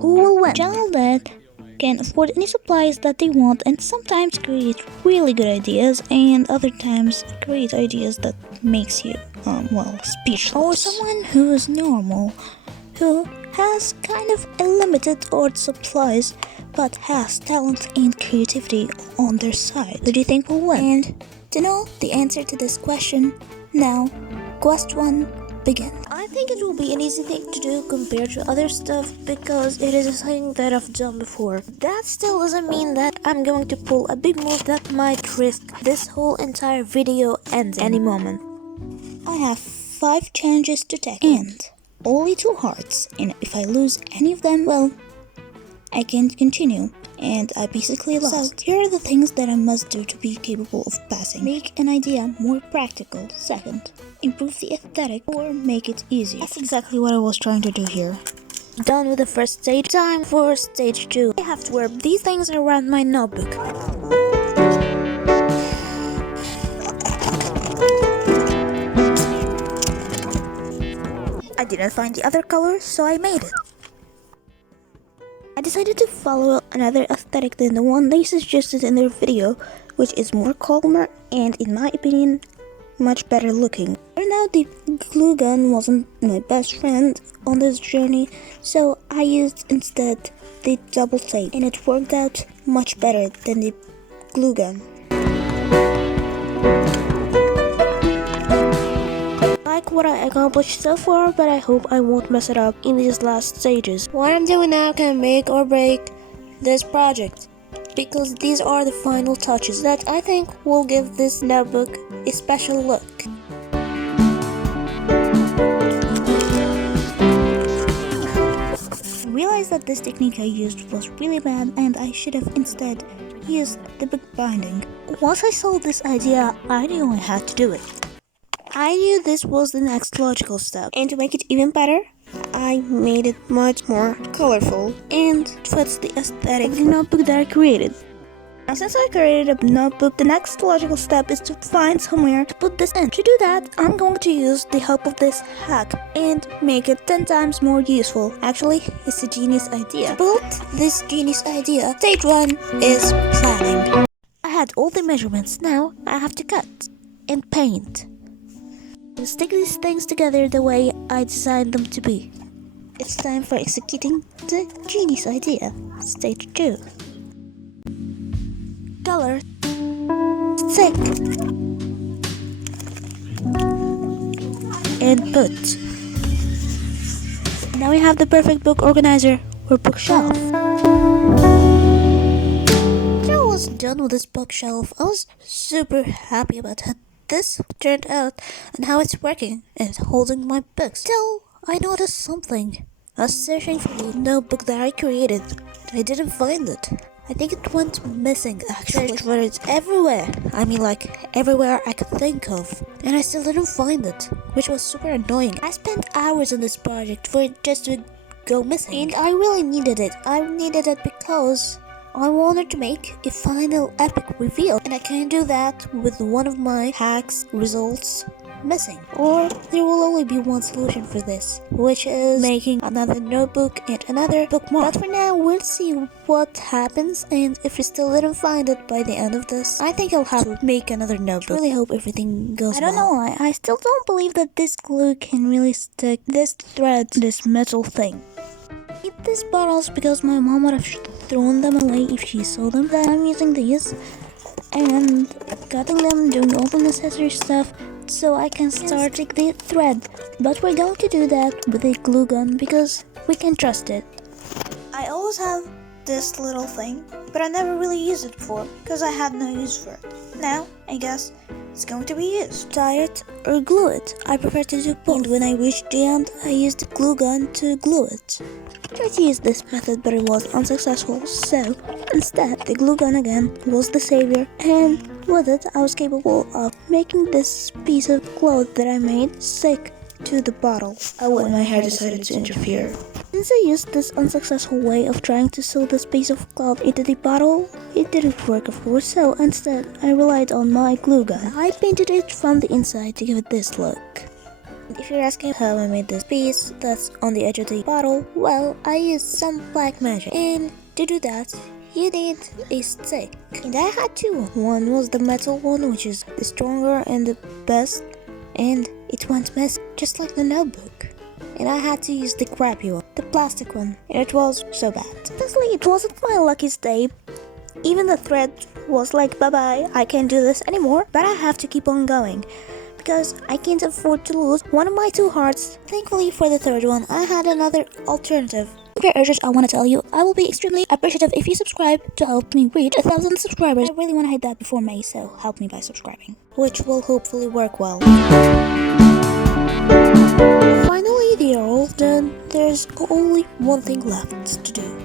who will win? Channel that can afford any supplies that they want and sometimes create really good ideas and other times create ideas that makes you, speechless. Or someone who is normal, who has kind of a limited art supplies but has talent and creativity on their side. Who do you think will win? And to know the answer to this question, now, quest 1 begin. I think it will be an easy thing to do compared to other stuff because it is a thing that I've done before. That still doesn't mean that I'm going to pull a big move that might risk this whole entire video ending any moment. I have 5 challenges to take and only 2 hearts, and if I lose any of them, well, I can't continue, and I basically lost. So here are the things that I must do to be capable of passing. Make an idea more practical. Second, improve the aesthetic or make it easier. That's exactly what I was trying to do here. Done with the first stage, time for stage 2. I have to wear these things around my notebook. I didn't find the other color, so I made it. I decided to follow another aesthetic than the one they suggested in their video, which is more calmer and, in my opinion, much better looking. Turned out the glue gun wasn't my best friend on this journey, so I used instead the double tape, and it worked out much better than the glue gun. I like what I accomplished so far, but I hope I won't mess it up in these last stages. What I'm doing now can make or break this project, because these are the final touches that I think will give this notebook a special look. I realized that this technique I used was really bad and I should have instead used the book binding. Once I saw this idea, I knew I had to do it. I knew this was the next logical step, and to make it even better, I made it much more colorful and fits the aesthetic of the notebook that I created. Now, since I created a notebook, the next logical step is to find somewhere to put this in. To do that, I'm going to use the help of this hack and make it 10 times more useful. Actually, it's a genius idea. To build this genius idea, stage 1 is planning. I had all the measurements, now I have to cut and paint. Stick these things together the way I designed them to be. It's time for executing the genius idea. Stage 2. Color. Stick. And put. Now we have the perfect book organizer or bookshelf. After I was done with this bookshelf, I was super happy about how this turned out and how it's working and holding my books. Still, I noticed something. I was searching for the notebook that I created. I didn't find it. I think it went missing actually. I searched for it everywhere. I mean, like everywhere I could think of. And I still didn't find it, which was super annoying. I spent hours on this project for it just to go missing. And I really needed it. I needed it because I wanted to make a final epic reveal, and I can't do that with one of my hacks results missing. Or there will only be one solution for this, which is making another notebook and another bookmark. But for now, we'll see what happens, and if we still didn't find it by the end of this, I think I'll have to make another notebook. I really hope everything goes well. I don't know why, I still don't believe that this glue can really stick this thread to this metal thing. I keep these bottles because my mom would have thrown them away if she saw them. Then I'm using these and cutting them, doing all the necessary stuff so I can start the thread. But we're going to do that with a glue gun because we can trust it. I always have this little thing, but I never really used it before because I had no use for it. Now, I guess it's going to be used. Tie it or glue it. I prefer to do both. And when I reached the end, I used the glue gun to glue it. I tried to use this method, but it was unsuccessful, so instead the glue gun again was the savior, and with it I was capable of making this piece of cloth that I made stick to the bottle. When my hair decided to interfere. Since I used this unsuccessful way of trying to sew this piece of cloth into the bottle, it didn't work of course, so instead I relied on my glue gun. I painted it from the inside to give it this look. If you're asking how I made this piece that's on the edge of the bottle, well, I used some black magic. And to do that, you need a stick. And I had two. One was the metal one, which is the stronger and the best, and it went messy, just like the notebook. And I had to use the crappy one, the plastic one, and it was so bad. Honestly, it wasn't my luckiest day. Even the thread was like, bye-bye, I can't do this anymore, but I have to keep on going, because I can't afford to lose one of my two hearts. Thankfully for the third one, I had another alternative. Okay, urgent, I want to tell you, I will be extremely appreciative if you subscribe to help me reach 1,000 subscribers. I really want to hit that before May, so help me by subscribing, which will hopefully work well. Finally, they are all done. There's only one thing left to do.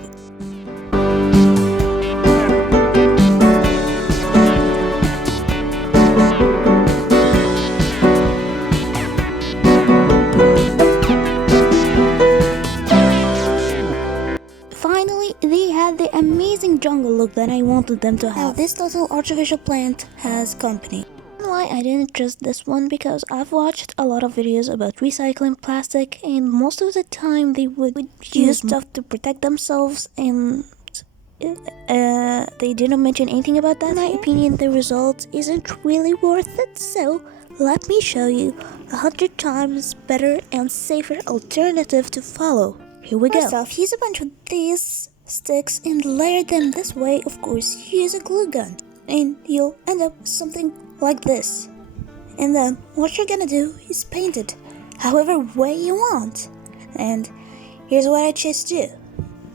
Finally, they had the amazing jungle look that I wanted them to have. Now, this little artificial plant has company. Why I didn't trust this one, because I've watched a lot of videos about recycling plastic, and most of the time they would use stuff to protect themselves, and they didn't mention anything about that. In my opinion, the result isn't really worth it, so let me show you 100 times better and safer alternative to follow. Here we go. First off, use a bunch of these sticks and layer them this way. Of course, use a glue gun, and you'll end up with something like this. And then what you're gonna do is paint it however way you want. And here's what I chose to do.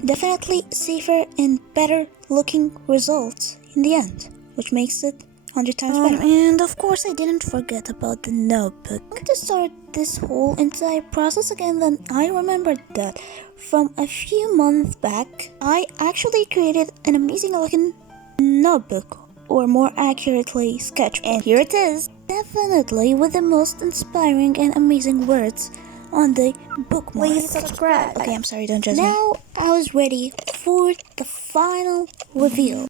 Definitely safer and better looking results in the end, which makes it 100 times better. And of course I didn't forget about the notebook. To start this whole entire process again, then I remembered that from a few months back I actually created an amazing looking notebook, or more accurately sketchbook. And here it is, definitely with the most inspiring and amazing words on the bookmark. Please subscribe. Okay, I'm sorry, don't judge me. Now I was ready for the final reveal.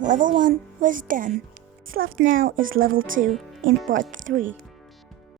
Level 1 was done. What's left now is level 2 in part 3.